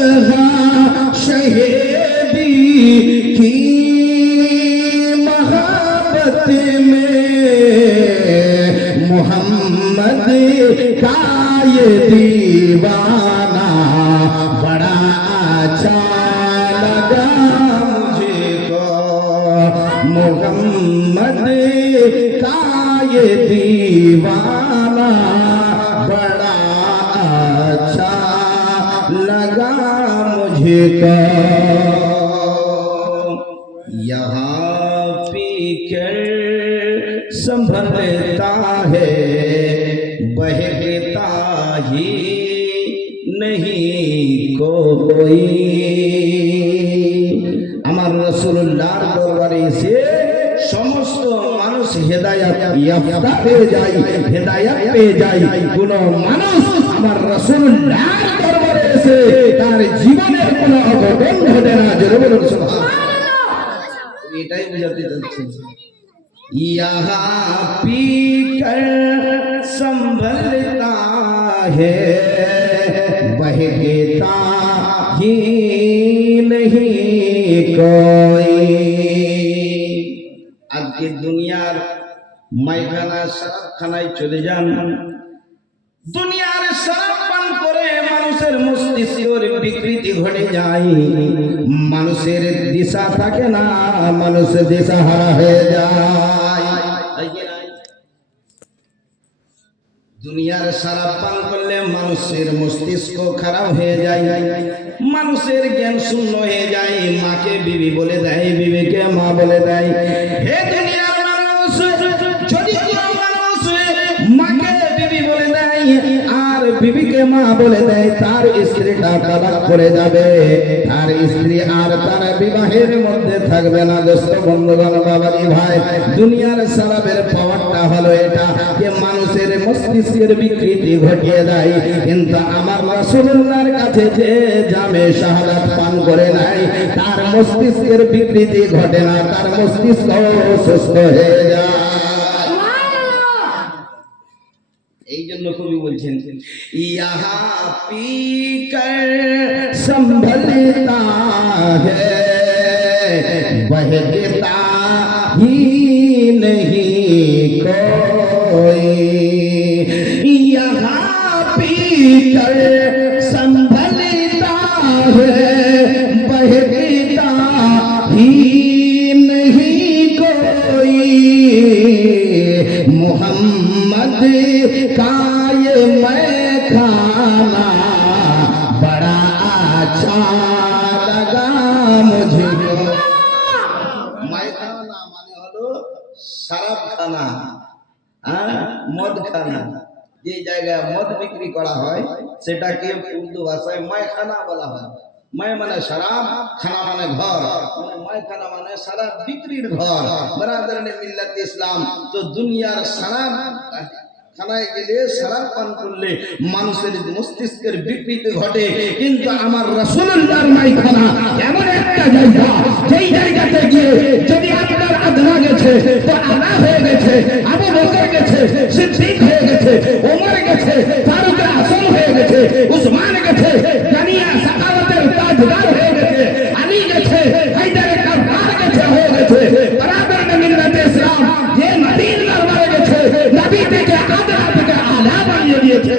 लम्हा शहीदी की मोहब्बत में मोहम्मद का ये दीवाना बड़ा अच्छा लगा मुझको। मोहम्मद का ये दीवाना बड़ा अच्छा लगा मुझको। यहाँ पी कर संभलता है बहकता ही नहीं कोई। আমার রাসূলুল্লাহর দরবারে এসে সমস্ত মানুষ হেদায়েত ইয়াফতা পেয়ে যায়, হেদায়েত পেয়ে যায়। কোন মানুষ আমার রাসূলুল্লাহর দরবারে এসে তার জীবনের কোনো অঘটন ঘটে না। জোরে বলুন সুবহানাল্লাহ। এটাই বোঝাতে চাচ্ছি। यहाँ पी कर संभलता है बहकता ही नहीं कोई। आज के दुनियार मायखाना शराब खानाয় চলে যান, দুনিয়ার শরাব পান করে মানুষের মস্তিষ্কের বিকৃতি ঘটে যায়, মানুষের দিশা থাকে না, মানুষ দিশাহারা হয়ে যায়। দুনিয়ার শরাব পান করলে মানুষের মস্তিষ্ক খারাপ হয়ে যায়, মানুষের জ্ঞান শূন্য হয়ে যায়। মাকে বিবি বলে দেয়, বিবিকে মা বলে দেয়। হে দুনিয়ার মানুষ, যদি মানুষ মাকে বিবি বলে দেয় আর বিবিকে মা বলে দেয়, তার স্ত্রীটা তালাক করে যাবে, তার স্ত্রী আর তার বিবাহের মধ্যে থাকবে না। দোস্ত বন্ধুগণ, বাবাজি ভাই, দুনিয়ার শরাবের পাওয়ারটা হলো এটা যে মানুষের মস্তিষ্কের বিকৃতি ঘটিয়ে দেয়। কিন্তু আমার রাসূলুল্লাহর কাছে যে জামে শাহাদাত পান করে নাই, তার মস্তিষ্কের বিকৃতি ঘটে না, তার মস্তিষ্ক সুস্থ হয়ে যায়। এই জন্য কবি বলছেন, ইহা পি কর সম্ভলতা হ্যায় বহকতা হি नहीं कोई। यहाँ पी कर संभलता है बहकता ही नहीं कोई। मोहम्मद का ये मैखाना बड़ा अच्छा लगा मुझे। मैखाना माने हलो शराब खाना, মদ খানা। যে জায়গায় মদ বিক্রি করা হয় সেটাকে উর্দু ভাষায় মায়খানা বলা হয়। মায় মানে শরাব, খানা মানে ঘর, মানে মায়খানা মানে শরাব বিক্রির ঘর। বরাদরনে মিল্লাত ইসলাম, তো দুনিয়ার শরাব খানায় গেলে, শরাব পান করলে মানুষের মস্তিষ্কের বিকৃতি ঘটে। কিন্তু আমার রাসূলুল্লাহর মায়খানা এমন একটা জায়গা, যেই জায়গাতে গিয়ে যদি আপনার আদনা গেছে তো আলা হয়ে গেছে, আবু বকর গেছে, সিদ্দিক হয়ে গেছে, ওমর গেছে, ফারুক আজম হয়ে গেছে, উসমান গেছে, দুনিয়া সাকাওয়াতের তাজদার হয়ে গেছে, আলী গেছে, হায়দার কারবার গেছে, হয়ে গেছে। বরাবর মিল্লাত ইসলাম যে নবীর দরবারে গেছে, নবী থেকে আদরা থেকে আলা বানিয়ে দিয়েছে।